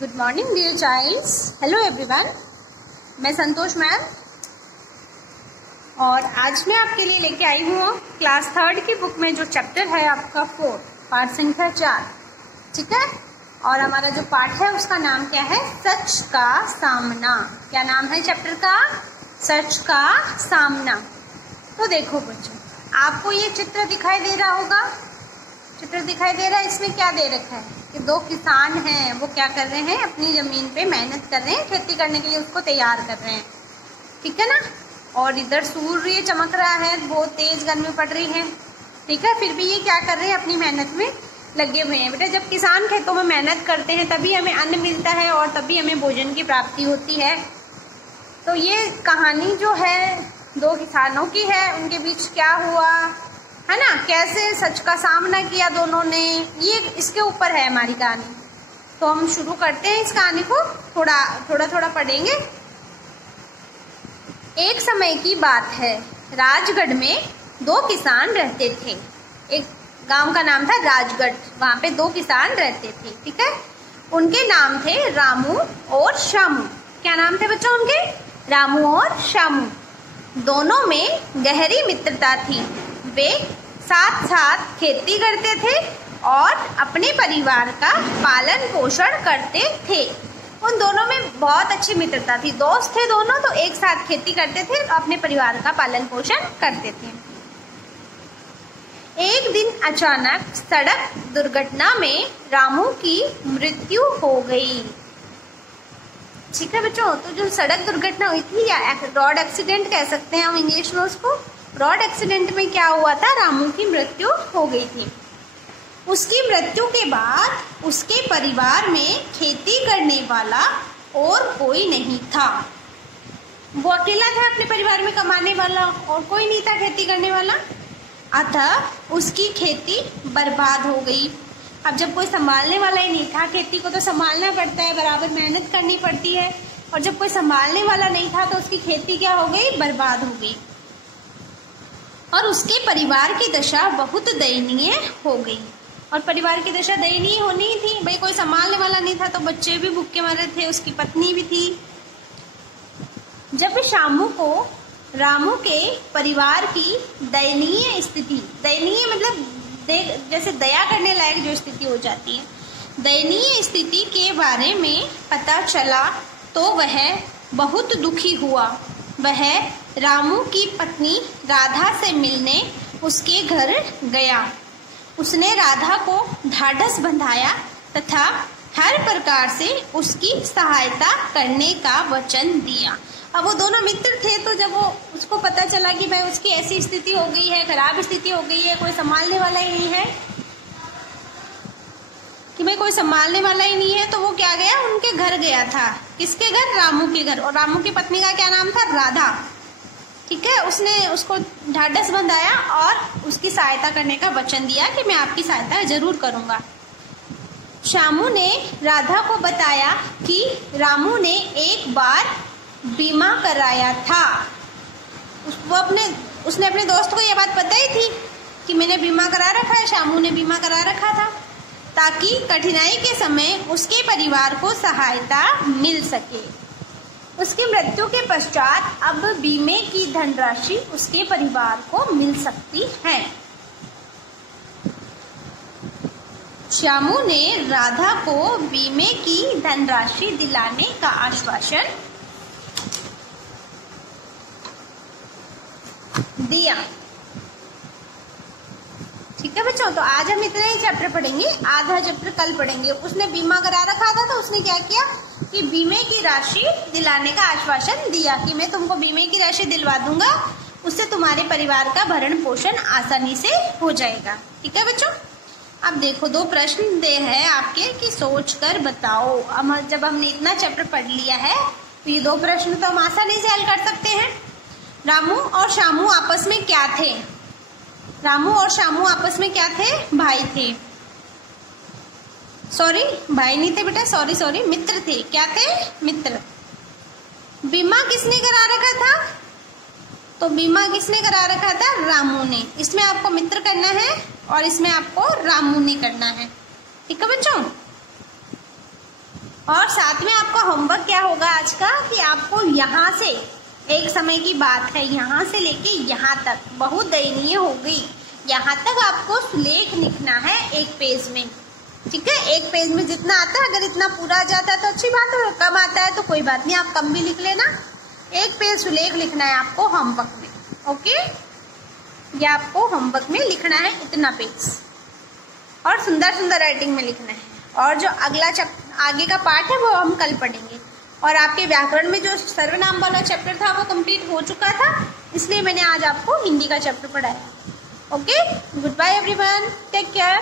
Good morning dear childs. Hello everyone, मैं Santosh ma'am और आज मैं आपके लिए लेके आई हूँ क्लास 3 की बुक में जो चैप्टर है आपका 4 पाठ संख्या 4। ठीक है, और हमारा जो पाठ है उसका नाम क्या है? सच का सामना। क्या नाम है चैप्टर का? सच का सामना। तो देखो बच्चों, आपको ये चित्र दिखाई दे रहा होगा। चित्र दिखाई दे रहा है, इसमें क्या दे रखा है कि दो किसान हैं, वो क्या कर रहे हैं? अपनी जमीन पे मेहनत कर रहे हैं, खेती करने के लिए उसको तैयार कर रहे हैं। ठीक है ना। और इधर सूर्य चमक रहा है, बहुत तेज गर्मी पड़ रही है। ठीक है, फिर भी ये क्या कर रहे हैं? अपनी मेहनत में लगे हुए हैं। बेटा, जब किसान खेतों में मेहनत करते हैं तभी हमें अन्न मिलता है और तभी हमें भोजन की प्राप्ति होती है। तो ये कहानी जो है दो किसानों की है, उनके बीच क्या हुआ है ना, कैसे सच का सामना किया दोनों ने, ये इसके ऊपर है हमारी कहानी। तो हम शुरू करते हैं इस कहानी को, थोड़ा पढ़ेंगे। एक समय की बात है, राजगढ़ में दो किसान रहते थे। एक गांव का नाम था राजगढ़, वहां पे दो किसान रहते थे। ठीक है, उनके नाम थे रामू और श्यामू। क्या नाम थे बच्चों उनके? रामू और श्यामू। दोनों में गहरी मित्रता थी। वे साथ साथ खेती करते थे और अपने परिवार का पालन पोषण करते थे। उन दोनों में बहुत अच्छी मित्रता थी, दोस्त थे दोनों, तो एक साथ खेती करते थे और अपने परिवार का पालन पोषण करते थे। एक दिन अचानक सड़क दुर्घटना में रामू की मृत्यु हो गई। ठीक है बच्चों, तो जो सड़क दुर्घटना हुई थी या रोड एक्सीडेंट कह सकते हैं हम इंग्लिश में उसको, रोड एक्सीडेंट में क्या हुआ था? रामू की मृत्यु हो गई थी। उसकी मृत्यु के बाद उसके परिवार में खेती करने वाला और कोई नहीं था। वो अकेला था अपने परिवार में कमाने वाला, और कोई नहीं था खेती करने वाला। अतः उसकी खेती बर्बाद हो गई। अब जब कोई संभालने वाला ही नहीं था, खेती को तो संभालना पड़ता है, बराबर मेहनत करनी पड़ती है, और जब कोई संभालने वाला नहीं था तो उसकी खेती क्या हो गई? बर्बाद हो गई। और उसके परिवार की दशा बहुत दयनीय हो गई। और परिवार की दशा दयनीय होनी ही थी भाई, कोई संभालने वाला नहीं था तो बच्चे भी भूखे मरे थे, उसकी पत्नी भी थी। जब शामू को रामू के परिवार की दयनीय स्थिति, दयनीय मतलब जैसे दया करने लायक जो स्थिति हो जाती है, दयनीय स्थिति के बारे में पता चला तो वह बहुत दुखी हुआ। वह रामू की पत्नी राधा से मिलने उसके घर गया। उसने राधा को ढाढ़स बंधाया तथा हर प्रकार से उसकी सहायता करने का वचन दिया। अब वो दोनों मित्र थे, तो जब वो उसको पता चला कि भाई उसकी ऐसी स्थिति हो गई है, खराब स्थिति हो गई है, कोई संभालने वाला ही नहीं है, कि भाई कोई संभालने वाला ही नहीं है, तो वो क्या गया? उनके घर गया था। किसके घर? रामू के घर। और रामू की पत्नी का क्या नाम था? राधा। ठीक है, उसने उसको ढाढ़स बंधाया और उसकी सहायता करने का वचन दिया कि मैं आपकी सहायता जरूर करूंगा। श्यामू ने राधा को बताया कि रामू ने एक बार बीमा कराया था। उसने अपने दोस्त को यह बात बताई थी कि मैंने बीमा करा रखा है, श्यामू ने बीमा करा रखा था, ताकि कठिनाई के समय उसके परिवार को सहायता मिल सके। उसकी मृत्यु के पश्चात अब बीमे की धनराशि उसके परिवार को मिल सकती है। श्यामू ने राधा को बीमे की धनराशि दिलाने का आश्वासन दिया। ठीक है बच्चों, तो आज हम इतना ही चैप्टर पढ़ेंगे, आधा चैप्टर कल पढ़ेंगे। उसने बीमा करा रखा था, तो उसने क्या किया कि बीमे की राशि दिलाने का आश्वासन दिया कि मैं तुमको बीमे की राशि दिलवा दूंगा, उससे तुम्हारे परिवार का भरण पोषण आसानी से हो जाएगा। ठीक है बच्चों, अब देखो दो प्रश्न दे है आपके कि सोच कर बताओ। अब जब हमने इतना चैप्टर पढ़ लिया है तो ये दो प्रश्न तो हम आसानी से हल कर सकते हैं। रामू और श्यामू आपस में क्या थे? रामू और श्यामू आपस में क्या थे? भाई थे। सॉरी, भाई नहीं थे बेटा, सॉरी, मित्र थे। क्या थे? मित्र। बीमा किसने करा रखा था? तो बीमा किसने करा रखा था? रामू ने। इसमें आपको मित्र करना है और इसमें आपको रामू ने करना है। ठीक है बच्चों। और साथ में आपका होमवर्क क्या होगा आज का कि आपको यहाँ से, एक समय की बात है, यहाँ से लेके यहाँ तक, बहुत दयनीय हो गई, यहाँ तक आपको सुलेख लिखना है एक पेज में। ठीक है, एक पेज में जितना आता है, अगर इतना पूरा आ जाता है तो अच्छी बात है, कम आता है तो कोई बात नहीं, आप कम भी लिख लेना। एक पेज सुलेख लिखना है आपको होमवर्क में। ओके, ये आपको होमवर्क में लिखना है इतना पेज, और सुंदर सुंदर राइटिंग में लिखना है। और जो अगला आगे का पार्ट है वो हम कल पढ़ेंगे। और आपके व्याकरण में जो सर्वनाम वाला चैप्टर था वो कंप्लीट हो चुका था, इसलिए मैंने आज आपको हिंदी का चैप्टर पढ़ाया। Okay, good bye everyone, take care.